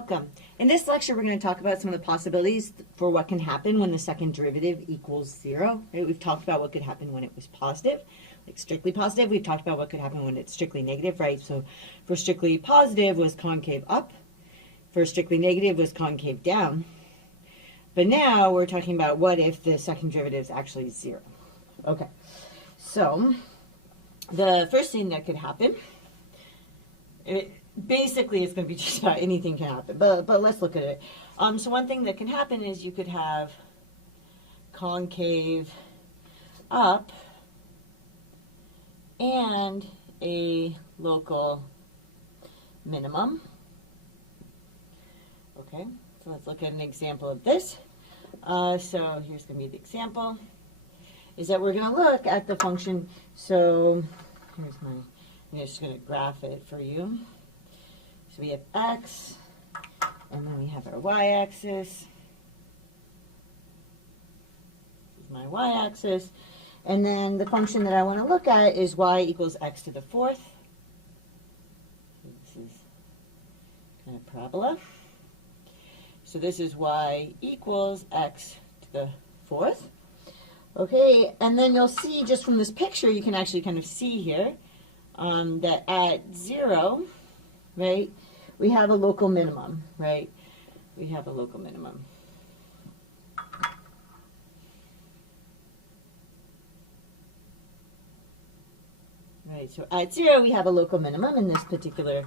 welcome. In this lecture, we're going to talk about some of the possibilities for what can happen when the second derivative equals 0. Right? We've talked about what could happen when it was positive, like strictly positive. We've talked about what could happen when it's strictly negative, right? So for strictly positive was concave up. For strictly negative was concave down. But now we're talking about what if the second derivative is actually 0. Okay, so the first thing that could happen, basically it's going to be just about anything can happen, but let's look at it. So one thing that can happen is you could have concave up and a local minimum. Okay, so let's look at an example of this. So here's going to be the example, is that we're going to look at the function. So here's I'm just going to graph it for you. So we have x, and then we have our y-axis. This is my y-axis. And then the function that I want to look at is y equals x to the fourth. So this is kind of parabola. So this is y equals x to the fourth. Okay, and then you'll see just from this picture, you can actually kind of see here that at 0, right, we have a local minimum, right? We have a local minimum. Right, so at 0, we have a local minimum in this particular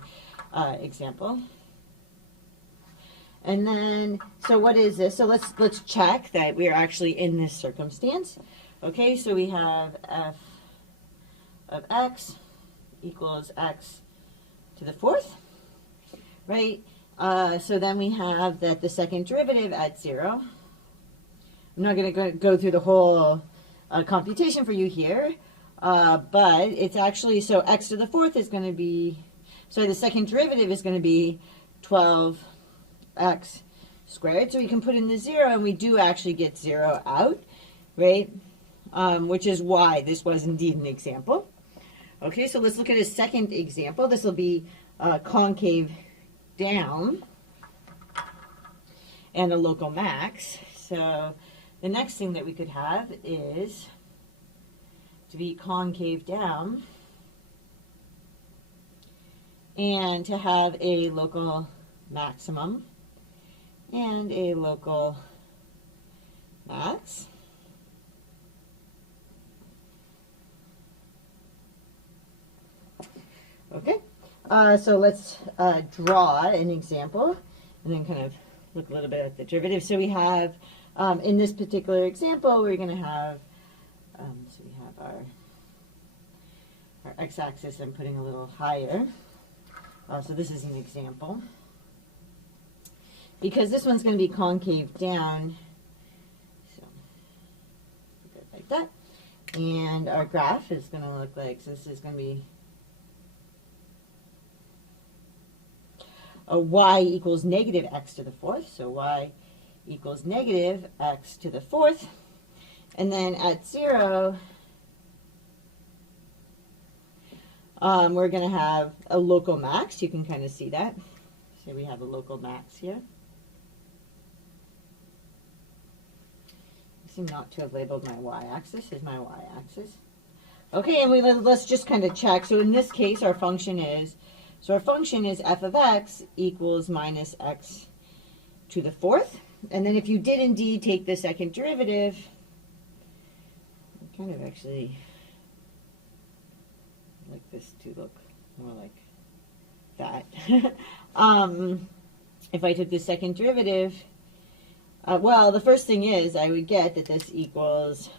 example. And then, so what is this? So let's check that we are actually in this circumstance. Okay, so we have f of x equals x to the fourth, right? So then we have that the second derivative at 0. I'm not going to go through the whole computation for you here, but it's actually, so x to the fourth is going to be, so the second derivative is going to be 12x squared. So we can put in the 0, and we do actually get 0 out, right? Which is why this was indeed an example. Okay, so let's look at a second example. This will be concave down and a local max. So the next thing that we could have is to be concave down and to have a local maximum and a local max. Okay, so let's draw an example and then kind of look a little bit at the derivative. So we have, in this particular example, we're going to have, so we have our x-axis I'm putting a little higher. So this is an example. Because this one's going to be concave down, so like that. And our graph is going to look like, so this is going to be a y equals negative x to the fourth, so y equals negative x to the fourth. And then at 0, we're going to have a local max. You can kind of see that. So we have a local max here. I seem not to have labeled my y-axis as my y-axis. Okay, and let's just kind of check. So in this case, our function is, so our function is f of x equals minus x to the fourth. And then if you did indeed take the second derivative, I kind of actually like this to look more like that. If I took the second derivative, well, the first thing is I would get that this equals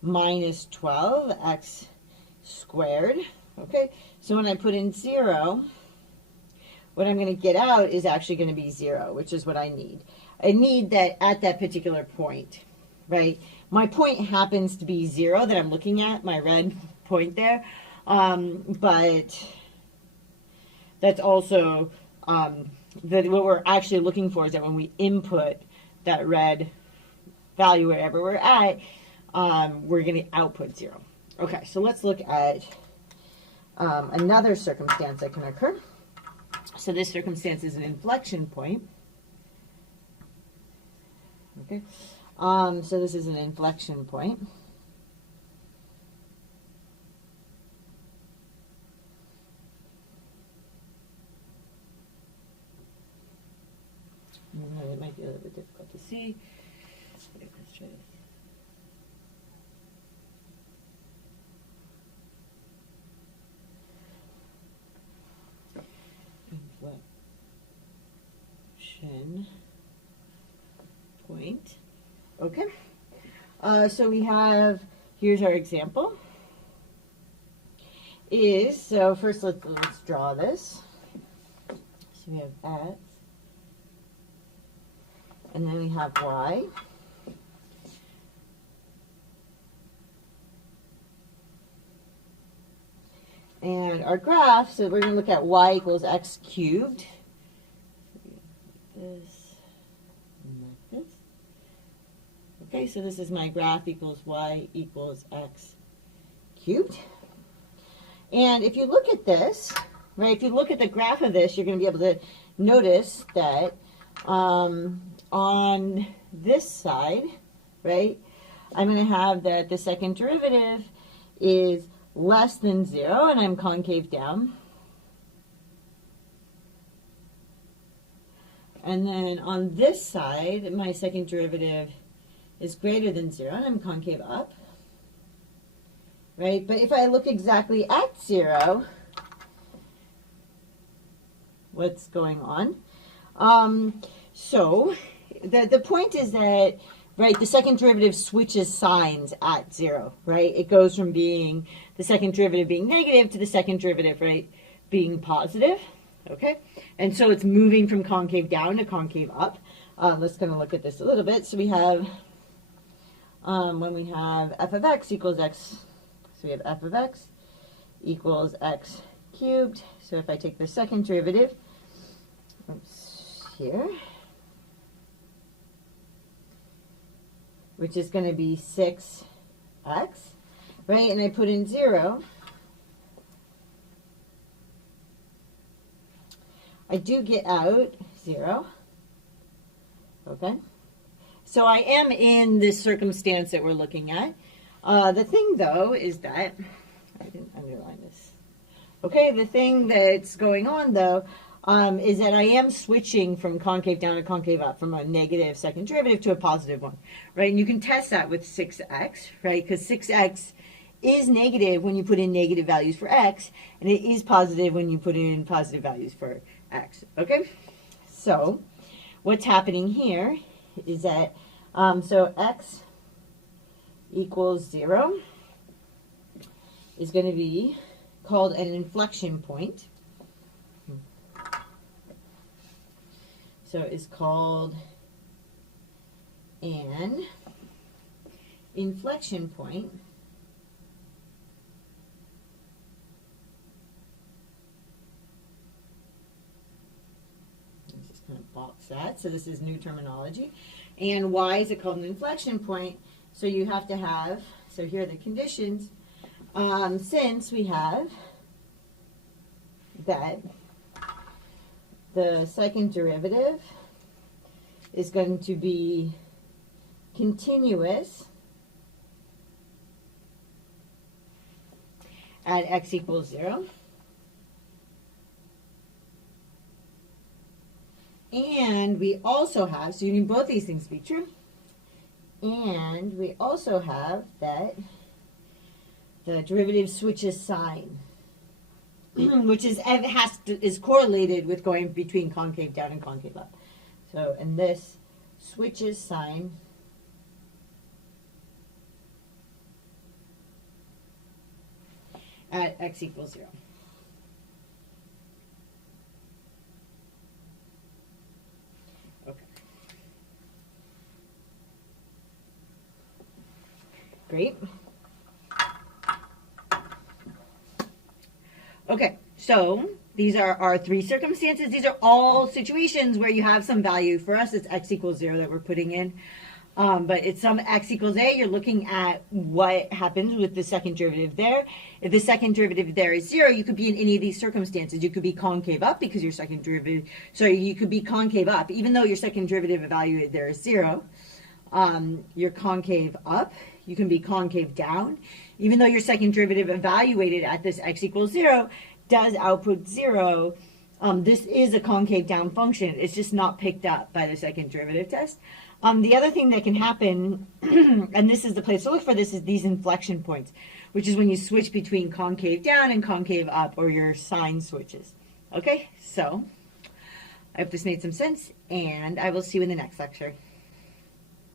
minus 12x squared. Okay, so when I put in 0, what I'm going to get out is actually going to be 0, which is what I need. I need that at that particular point, right? My point happens to be 0 that I'm looking at, my red point there, but that's also what we're actually looking for is that when we input that red value wherever we're at, we're going to output 0. Okay, so let's look at another circumstance that can occur. So this circumstance is an inflection point. Okay. So this is an inflection point. It might be a little bit difficult to see. Let's try this. Inflection point. Okay. So we have, here's our example. So first let's draw this. So we have X. And then we have Y. And our graph, so we're going to look at Y equals X cubed. This and like this. Okay, so this is my graph equals Y equals X cubed. And if you look at this, right, if you look at the graph of this, you're going to be able to notice that on this side, right, I'm going to have that the second derivative is less than 0, and I'm concave down. And then on this side, my second derivative is greater than 0, and I'm concave up. Right? But if I look exactly at 0, what's going on? So the point is that, right, the second derivative switches signs at 0, right? It goes from being the second derivative being negative to the second derivative, right, being positive, okay? And so it's moving from concave down to concave up. Let's kind of look at this a little bit. So we have, when we have f of x equals x, so we have f of x equals x cubed. So if I take the second derivative, oops, here, which is going to be 6x, right? And I put in 0. I do get out 0. Okay? So I am in this circumstance that we're looking at. The thing, though, is that, I didn't underline this. Okay, the thing that's going on, though, is that I am switching from concave down to concave up, from a negative second derivative to a positive one, right? And you can test that with 6x, right? Because 6x is negative when you put in negative values for x, and it is positive when you put in positive values for x, okay? So what's happening here is that, so x equals 0 is going to be called an inflection point. So it's called an inflection point. Let's just kind of box that. So this is new terminology. And why is it called an inflection point? So you have to have, so here are the conditions. Since we have that the second derivative is going to be continuous at x equals 0. And we also have, so you need both these things to be true, and we also have that the derivative switches sign, which is correlated with going between concave down and concave up. So, and this switches sign at x equals 0. Okay. Great. Okay, so these are our three circumstances. These are all situations where you have some value. For us, it's x equals 0 that we're putting in. But it's some x equals a, you're looking at what happens with the second derivative there. If the second derivative there is 0, you could be in any of these circumstances. You could be concave up because your second derivative, sorry, you could be concave up, even though your second derivative evaluated there is 0. You're concave up. You can be concave down, even though your second derivative evaluated at this x equals 0 does output 0. This is a concave down function. It's just not picked up by the second derivative test. The other thing that can happen, and this is the place to look for this, is these inflection points, which is when you switch between concave down and concave up, or your sign switches. Okay, so I hope this made some sense, and I will see you in the next lecture.